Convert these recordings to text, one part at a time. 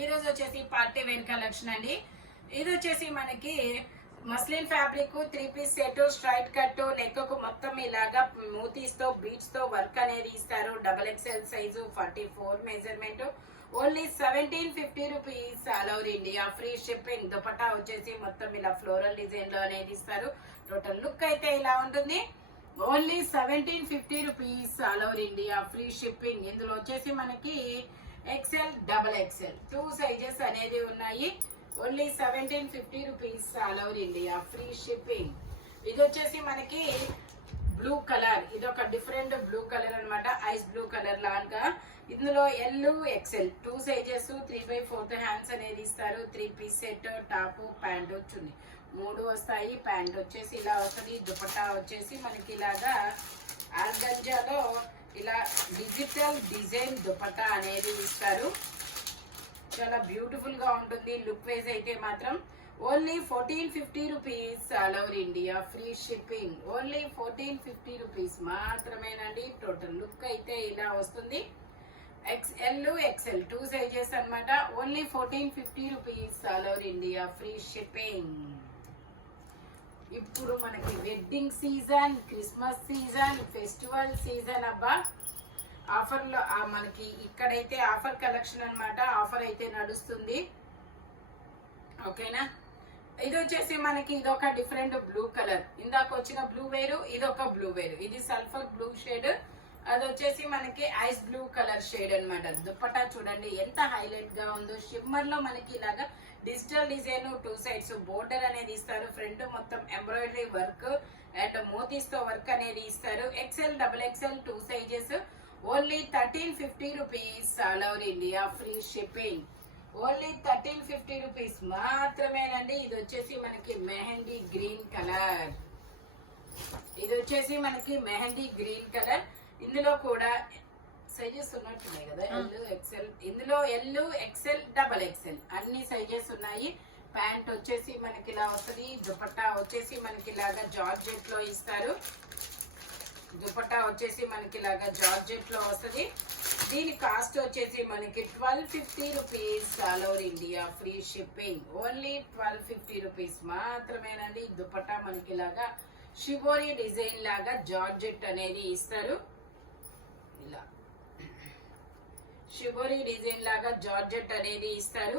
ఈ రోజు వచ్చేసి పార్టీ వేర్ కలెక్షన్ అండి. ఇది వచ్చేసి మనకి muslin fabric 3 piece set, straight cut, neck కు మొత్తం ఇలాగా మూతీస్ తో బీట్స్ తో వర్క్ అనేది ఇస్తారు. XXL size 44 measurement. Only 1750 rupees. All over India free shipping. Dupatta వచ్చేసి మొత్తం ఇలా ఫ్లోరల్ డిజైన్ లో అనేది ఇస్తారు. టోటల్ లుక్ అయితే ఇలా ఉంటుంది. Only 1750 rupees. All over India free shipping. ఇందులో వచ్చేసి మనకి XL, XXL 2 సైజెస్ అనేది ఉన్నాయి. Only 1750 rupees. All over India free shipping. ఇది వచ్చేసి మనకి బ్లూ కలర్. ఇది ఒక డిఫరెంట్ బ్లూ కలర్ అన్నమాట. ఐస్ బ్లూ కలర్ లాగా. ఇందులో L, XL 2 సైజెస్, 3/4 హ్యాండ్స్ అనేది ఇస్తారు. 3 పీస్ సెట్, టాప్, ప్యాంట్ చున్నీ 3 వస్తాయి. ప్యాంట్ వచ్చేసి ఇలా వస్తుంది. దుపట్టా వచ్చేసి మనకి ఇలాగా ఆర్గంజాలో ఇలా డిజిటల్ డిజైన్ దుపట్టా అనేది ఇస్తారు. చాలా బ్యూటిఫుల్ గా ఉంటుంది. లుక్ వైజ్ అయితే మాత్రం only 1450 rupees. All over India free shipping. Only 1450 rupees మాత్రమేనండి. టోటల్ లుక్ అయితే ఇలా వస్తుంది. XL, XL 2 సైజెస్ అన్నమాట. Only 1450 rupees. All over India free shipping. ఇప్పుడు మనకి wedding season, Christmas season, festival season అబ్బా. ఆఫర్లో మనకి ఇక్కడైతే ఆఫర్ కలెక్షన్ అన్నమాట. ఆఫర్ అయితే నడుస్తుంది. ఓకేనా. ఇది వచ్చేసి మనకి ఇదొక డిఫరెంట్ బ్లూ కలర్. ఇందాక వచ్చిన బ్లూ వేరు, ఇదొక బ్లూ వేరు. ఇది సల్ఫర్ బ్లూ షేడ్, అది వచ్చేసి మనకి ఐస్ బ్లూ కలర్ షేడ్ అన్నమాట. దుపట్టా చూడండి ఎంత హైలైట్ గా ఉందో. షిమ్మర్ లో మనకి ఇలాగా డిజిటల్ డిజైన్, 2 సైడ్స్ బోర్డర్ అనేది ఇస్తారు. ఫ్రంట్ మొత్తం ఎంబ్రాయిడరీ వర్క్ అండ్ మోతీస్ తో వర్క్ అనేది ఇస్తారు. XL, XXL 2 sizes. Only 1350 rupees. All over India free shipping. Only 1350 rupees మాత్రమేనండి. ఇది వచ్చేసి మనకి మెహందీ గ్రీన్ కలర్. ఇది వచ్చేసి మనకి మెహందీ గ్రీన్ కలర్. ఇందులో కూడా సైజెస్ ఉన్నట్టున్నాయి కదా. L, XL. ఇందులో L, XL, XXL అన్ని సైజెస్ ఉన్నాయి. ప్యాంట్ వచ్చేసి మనకి ఇలా వస్తుంది. దుపట్టా వచ్చేసి మనకి ఇలాగా జార్జెట్ లో ఇస్తారు. దుపట్టా వచ్చేసి మనకి ఇలాగా జార్జెట్ లో వస్తుంది. దీని కాస్ట్ వచ్చేసి మనకి 1250 rupees. All over India free shipping. Only 1250 rupees మాత్రమేనండి. దుపట్టా మనకి ఇలాగా షిబోరి డిజైన్ లాగా జార్జెట్ అనేది ఇస్తారు. ఇలా షిబోరి డిజైన్ లాగా జార్జెట్ అనేది ఇస్తారు.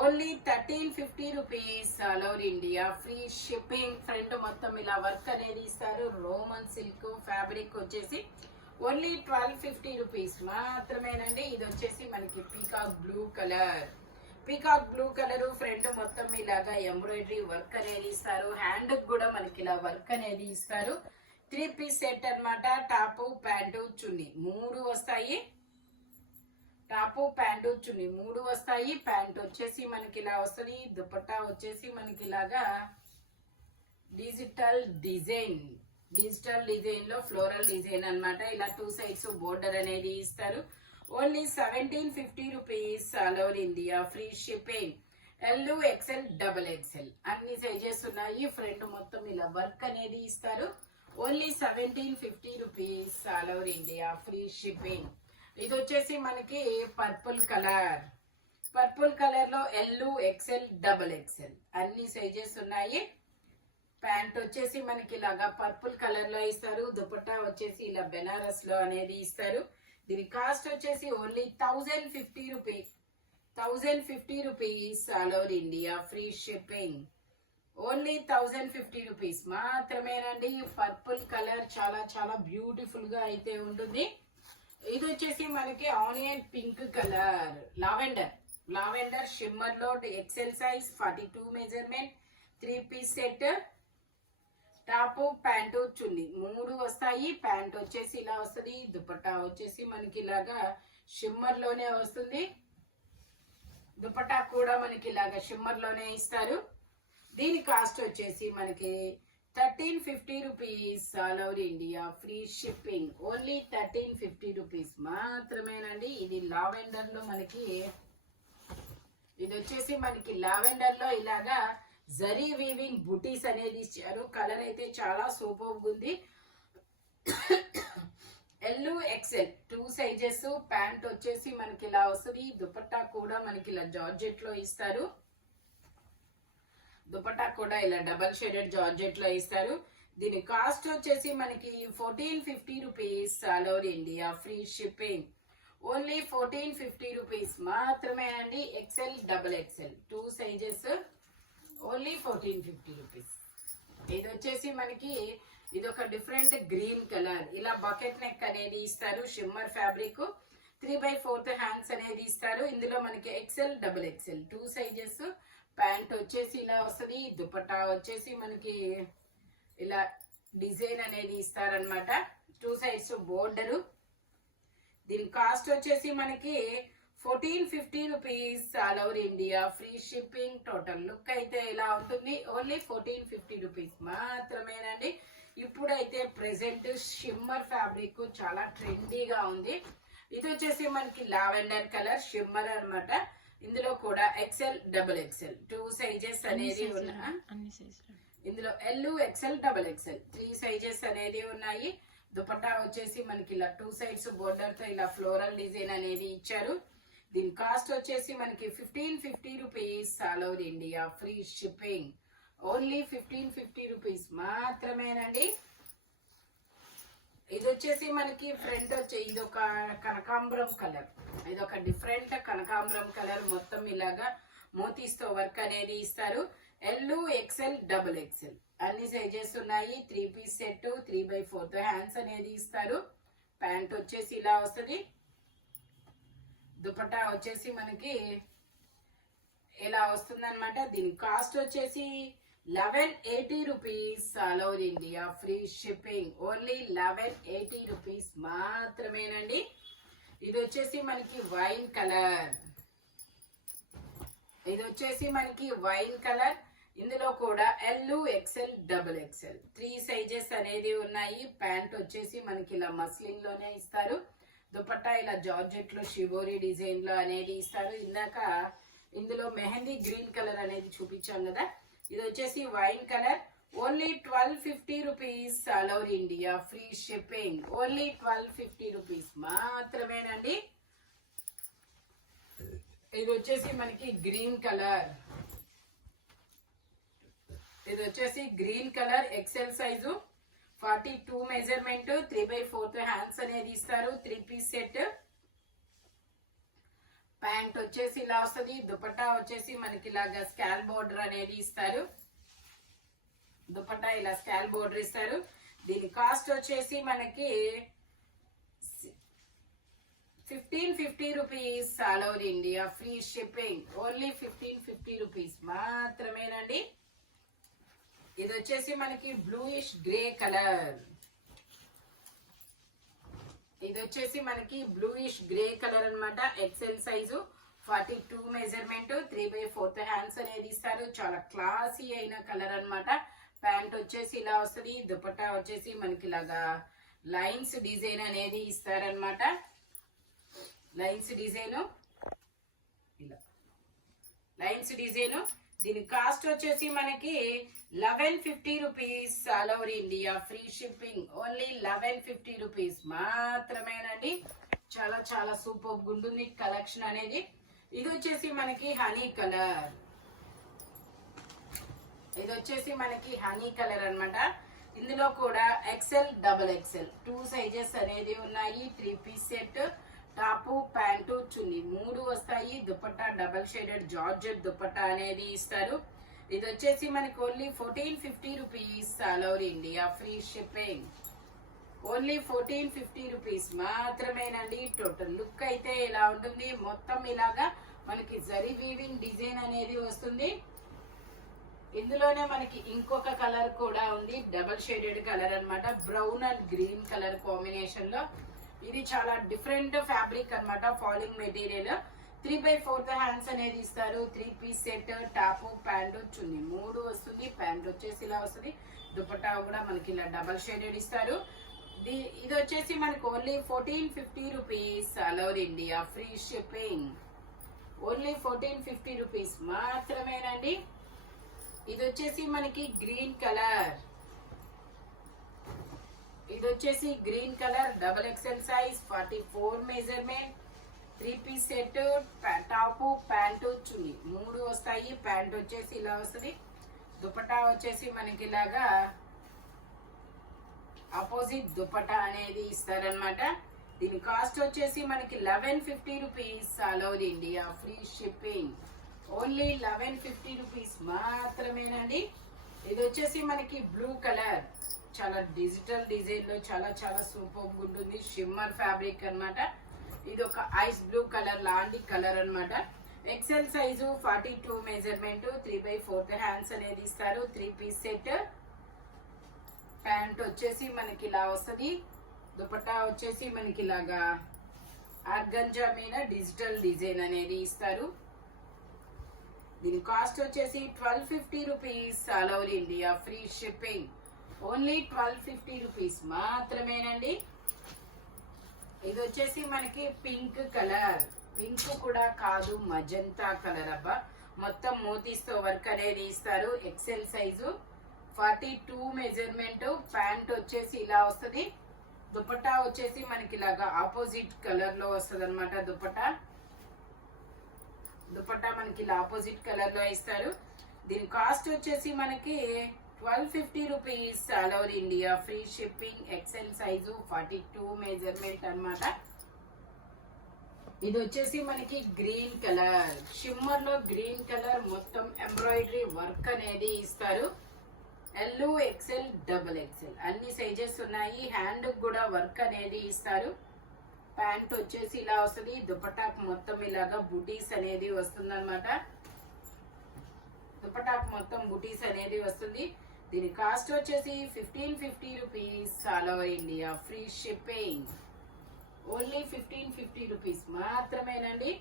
Only 1350 rupees. All over India free shipping. Front మొత్తం ఇలా వర్క్ అనేది ఇస్తారు. రోమన్ సిల్క్ ఫ్యాబ్రిక్ వచ్చేసి ఓన్లీ 1250 రూపీస్ మాత్రమేనండి. ఇది వచ్చేసి మనకి peacock blue colour. Peacock blue colour. Front మొత్తం ఇలాగా ఎంబ్రాయిడరీ వర్క్ అనేది ఇస్తారు. హ్యాండ్ కూడా మనకి ఇలా వర్క్ అనేది ఇస్తారు. 3 పీస్ సెట్ అన్నమాట. టాప్, ప్యాంటు, చున్నీ 3 వస్తాయి. టాపు, ప్యాంటు, చున్నీ 3 వస్తాయి. ప్యాంట్ వచ్చేసి మనకి ఇలా వస్తుంది. దుపట్టా వచ్చేసి మనకి ఇలాగా డిజిటల్ డిజైన్ లో ఫ్లోరల్ డిజైన్ అన్నమాట. ఇలా 2 సైడ్స్ బోర్డర్ అనేది ఇస్తారు. Only 1750 rupees. All over India free shipping. L, XL, XXL అన్ని సైజెస్ ఉన్నాయి. ఫ్రంట్ మొత్తం ఇలా వర్క్ అనేది ఇస్తారు. Only 1750 rupees. All over India free shipping. ఇది వచ్చేసి మనకి పర్పుల్ కలర్. పర్పుల్ కలర్ లో L, XL, XXL అన్ని సైజెస్ ఉన్నాయి. ప్యాంట్ వచ్చేసి మనకి ఇలాగా పర్పుల్ కలర్ లో ఇస్తారు. దుపట్టా వచ్చేసి ఇలా బెనారస్ లో అనేది ఇస్తారు. దీని కాస్ట్ వచ్చేసి only 1050 rupees. 1050 rupees. All over India free shipping. Only 1050 rupees మాత్రమేనండి. పర్పుల్ కలర్ చాలా చాలా బ్యూటిఫుల్ గా అయితే ఉంటుంది. ఇది వచ్చేసి మనకి onion pink colour. Lavender shimmer లో XL size, 42 measurement. 3 piece set. Top, pant, chunni 3 వస్తాయి. ప్యాంట్ వచ్చేసి ఇలా వస్తుంది. దుపట్టా వచ్చేసి మనకి ఇలాగా షిమ్మర్ లోనే వస్తుంది. దుపట్టా కూడా మనకి ఇలాగా షిమ్మర్ లోనే ఇస్తారు. దీని కాస్ట్ వచ్చేసి మనకి 1350 rupees. All over India free shipping. Only 1350 rupees మాత్రమేనండి. ఇది లావెండర్ లో మనకి, ఇది వచ్చేసి మనకి లావెండర్ లో ఇలాగా జరీ వీవింగ్ బుటీస్ అనేది ఇచ్చారు. కలర్ అయితే చాలా సూపర్ ఉంది. L XL 2 sizes. ప్యాంట్ వచ్చేసి మనకి ఇలా వస్తుంది. దుపట్టా కూడా మనకి ఇలా జార్జెట్ లో ఇస్తారు. దుపట్టా కూడా ఇలా డబల్ షేడెడ్ జార్జెట్ లో ఇస్తారు. దీని కాస్ట్ వచ్చేసి మనకి 1450 rupees. All over India free shipping. Only 1450 rupees మాత్రమే అండి. XL double XL 2 sizes. Only 1450 rupees. ఇది వచ్చేసి మనకి ఇది ఒక డిఫరెంట్ గ్రీన్ కలర్. ఇలా బకెట్ నెక్ అనేది ఇస్తారు. Shimmer fabric. 3/4 హ్యాండ్స్ అనేది ఇస్తారు. ఇందులో మనకి XL double XL 2 sizes. Pant వచ్చేసి ఇలా వస్తుంది. దుపట్టా వచ్చేసి మనకి ఇలా డిజైన్ అనేది ఇస్తారనమాట. 2 సైడ్స్ బోర్డరు. దీని కాస్ట్ వచ్చేసి మనకి 1450 rupees. All over India free shipping. Total look అయితే ఇలా ఉంటుంది. ఓన్లీ 1450 రూపీస్ మాత్రమేనండి. ఇప్పుడైతే ప్రెసెంట్ షిమ్మర్ ఫ్యాబ్రిక్ చాలా ట్రెండీగా ఉంది. ఇది వచ్చేసి మనకి లావెండర్ కలర్ షిమ్మర్ అన్నమాట. ఇందులో కూడా ఎక్సెల్ డబుల్ ఎక్సెల్ 2 సైజెస్ అనేది ఉన్నాయి. ఇందులో L XL double XL 3 sizes అనేది ఉన్నాయి. దుపట్టా వచ్చేసి మనకి ఇలా 2 సైడ్స్ బోర్డర్ తో ఇలా ఫ్లోరల్ డిజైన్ అనేది ఇచ్చారు. దీని కాస్ట్ వచ్చేసి మనకి 1550 rupees. All over India free shipping. Only 1550 rupees మాత్రమేనండి. ఇది వచ్చేసి మనకి ఫ్రంట్ వచ్చే ఇది ఒక కనకాంబరం కలర్. ఇది ఒక డిఫరెంట్ కనకాంబరం కలర్. మొత్తం ఇలాగా మోతీస్తో వర్క్ అనేది ఇస్తారు. ఎల్ ఎక్సెల్ డబుల్ ఎక్సెల్ అన్ని సైజెస్ ఉన్నాయి. 3 పీస్ సెట్. 3/4 హ్యాండ్స్ అనేది ఇస్తారు. ప్యాంట్ వచ్చేసి ఇలా వస్తుంది. దుపట్టా వచ్చేసి మనకి ఇలా వస్తుంది అనమాట. దీని కాస్ట్ వచ్చేసి 1180 rupees. All over India free shipping. Only 1180 rupees మాత్రమేనండి. ఇది వచ్చేసి మనకి వైన్ కలర్. ఇది వచ్చేసి మనకి వైన్ కలర్. ఇందులో కూడా L XL double XL 3 sizes అనేది ఉన్నాయి. ప్యాంట్ వచ్చేసి మనకి ఇలా మస్లిన్ లోనే ఇస్తారు. దుపట్టా ఇలా జార్జెట్ లో షిబోరి డిజైన్ లో అనేది ఇస్తారు. ఇందాక ఇందులో మెహందీ గ్రీన్ కలర్ అనేది చూపించాం కదా. ఇది వచ్చేసి wine colour. Only 1250 rupees. All over India free shipping. Only 1250 rupees మాత్రమేనండి. ఇది వచ్చేసి మనకి గ్రీన్ కలర్. ఇది వచ్చేసి green colour XL size. 42 measurement. 3/4 hands అనేది ఇస్తారు. 3 పీస్ సెట్. ప్యాంట్ వచ్చేసి ఇలా వస్తుంది. దుపట్టా వచ్చేసి మనకి ఇలాగా స్కాల్ బోర్డర్ అనేది ఇస్తారు. దుపట్టా ఇలా స్కాల్ బోర్డర్ ఇస్తారు. దీని కాస్ట్ వచ్చేసి మనకి 1550 rupees. All over India free shipping. Only 1550 rupees మాత్రమేనండి. ఇది వచ్చేసి మనకి బ్లూయిష్ గ్రే కలర్. ఇది వచ్చేసి మనకి బ్లూయిష్ గ్రే కలర్ అన్నమాట. XL size. 42 మెజర్మెంట్. 3/4 హ్యాండ్స్ అనేది ఇస్తారు. చాలా క్లాసీ అయిన కలర్ అన్నమాట. ప్యాంట్ వచ్చేసి ఇలా వస్తుంది. దుపట్టా వచ్చేసి మనకి ఇలాగా లైన్స్ డిజైన్ అనేది ఇస్తారనమాట. లైన్స్ డిజైన్ ఇలా లైన్స్ డిజైన్. దీని కాస్ట్ వచ్చేసి మనకి 1150 rupees. All over India free shipping. Only 1150 rupees మాత్రమేనండి. చాలా చాలా సూపర్ ఉంటుంది కలెక్షన్ అనేది. ఇది వచ్చేసి మనకి హనీ కలర్. ఇది వచ్చేసి మనకి హనీ కలర్ అన్నమాట. ఇందులో కూడా ఎక్సెల్ డబుల్ ఎక్సెల్ 2 సైజెస్ అనేది ఉన్నాయి. 3 piece set. Top pant chunni 3 వస్తాయి. Dupatta double shaded georgette dupatta అనేది ఇస్తారు. ఇది వచ్చేసి మనకి only 1450 rupees. All over India free shipping. Only 1450 rupees మాత్రమేనండి. టోటల్ లుక్ అయితే ఇలా ఉంటుంది. మొత్తం ఇలాగా మనకి జరీ వీవింగ్ డిజైన్ అనేది వస్తుంది. ఇందులోనే మనకి ఇంకొక కలర్ కూడా ఉంది. డబల్ షేడెడ్ కలర్ అన్నమాట. Brown and green colour combination లో. ఇది చాలా డిఫరెంట్ ఫ్యాబ్రిక్ అన్నమాట. Falling material. 3/4 హ్యాండ్స్ అనేది ఇస్తారు. 3 piece set. Top pant chunni 3 వస్తుంది. ప్యాంట్ వచ్చేసి ఇలా వస్తుంది. దుపట్టా కూడా మనకి ఇలా డబల్ షేడెడ్ ఇస్తారు. ఇది వచ్చేసి మనకి only 1450 rupees. All over India free shipping. Only 1450 rupees మాత్రమేనండి. ఇది వచ్చేసి మనకి గ్రీన్ కలర్. ఇది వచ్చేసి green colour double XL size 44 measurement 3 piece set top pant chunni 3 వస్తాయి. ప్యాంట్ వచ్చేసి ఇలా వస్తుంది. దుపట్టా వచ్చేసి మనకి ఇలాగా ఆపోజిట్ దుపట్టా అనేది ఇస్తారనమాట. దీని కాస్ట్ వచ్చేసి మనకి 1150 rupees all over India free shipping. Only 1150 rupees మాత్రమేనండి. ఇది వచ్చేసి మనకి బ్లూ కలర్ చాలా డిజిటల్ డిజైన్ లో చాలా చాలా సూపర్ ఉంటుంది. షిమ్మర్ ఫ్యాబ్రిక్ అన్నమాట. ఇది ఒక ఐస్ బ్లూ కలర్ లాంటి కలర్ అన్నమాట. ఎక్సెల్ సైజు 42 మెజర్మెంట్ 3/4 హ్యాండ్స్ అనేది ఇస్తారు. 3 పీస్ సెట్. ప్యాంట్ వచ్చేసి మనకి ఇలా వస్తుంది. దుపట్టా వచ్చేసి మనకి ఇలాగా ఆర్గంజా మీద డిజిటల్ డిజైన్ అనేది ఇస్తారు. దీని కాస్ట్ వచ్చేసి 1250 rupees all over India free shipping. Only 1250 rupees మాత్రమేనండి. ఇది వచ్చేసి మనకి పింక్ కలర్. పింక్ కూడా కాదు, మజంతా కలర్ అబ్బా. మొత్తం మోతీస్తో వర్క్ అనేది ఇస్తారు. XL size 42 measurement. ప్యాంట్ వచ్చేసి ఇలా వస్తుంది. దుపట్టా వచ్చేసి మనకి ఇలాగా ఆపోజిట్ కలర్ లో వస్తుంది అనమాట. దుపట్టా మనకి ఇలా ఆపోజిట్ కలర్ లో ఇస్తారు. దీని కాస్ట్ వచ్చేసి మనకి 1250 rupees all over India free shipping. XL size 42 measurement అన్నమాట. ఇది వచ్చేసి మనకి గ్రీన్ కలర్. షిమ్మర్ లో గ్రీన్ కలర్ మొత్తం ఎంబ్రాయిడరీ వర్క్ అనేది ఇస్తారు. ఎల్ ఎక్సెల్ డబుల్ ఎక్సెల్ అన్ని సైజెస్ ఉన్నాయి. హ్యాండ్ కూడా వర్క్ అనేది ఇస్తారు. ప్యాంట్ వచ్చేసి ఇలా వస్తుంది. దుపట్టాకు మొత్తం ఇలాగా బుటీస్ అనేది వస్తుంది అనమాట. దుపట్టాకు మొత్తం బుటీస్ అనేది వస్తుంది. దీని కాస్ట్ వచ్చేసి 1550 rupees all over India free shipping. Only 1550 rupees మాత్రమేనండి.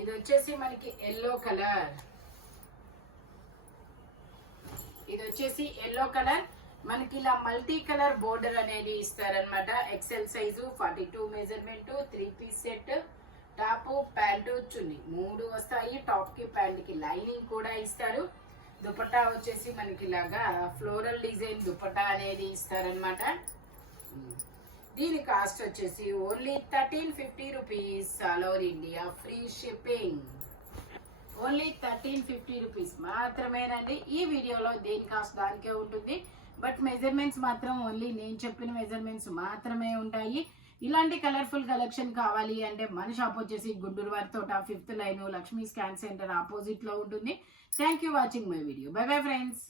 ఇది వచ్చేసి మనకి ఎల్లో కలర్. ఇది వచ్చేసి ఎల్లో కలర్. మనకి ఇలా మల్టీ కలర్ బోర్డర్ అనేది ఇస్తారనమాట. XL size 42 measurement 3 piece set. Top pant chunni 3 వస్తాయి. టాప్ కి ప్యాంట్ కి లైనింగ్ కూడా ఇస్తారు. దుపట్టా వచ్చేసి మనకి ఇలాగా ఫ్లోరల్ డిజైన్ దుపట్టా అనేది ఇస్తారనమాట. దీని కాస్ట్ వచ్చేసి only 1350 rupees all over India free shipping. Only 1350 rupees మాత్రమేనండి. ఈ వీడియోలో దేని కాస్ట్ దానికే ఉంటుంది. బట్ మెజర్మెంట్స్ మాత్రం ఓన్లీ నేను చెప్పిన మెజర్మెంట్స్ మాత్రమే ఉంటాయి. ఇలాంటి కలర్ఫుల్ కలెక్షన్ కావాలి అంటే మన షాప్ వచ్చేసి గుంటూరు వారి తోట 5th line Lakshmi scan centre opposite లో ఉంటుంది. Thank you watching my video. By bye friends.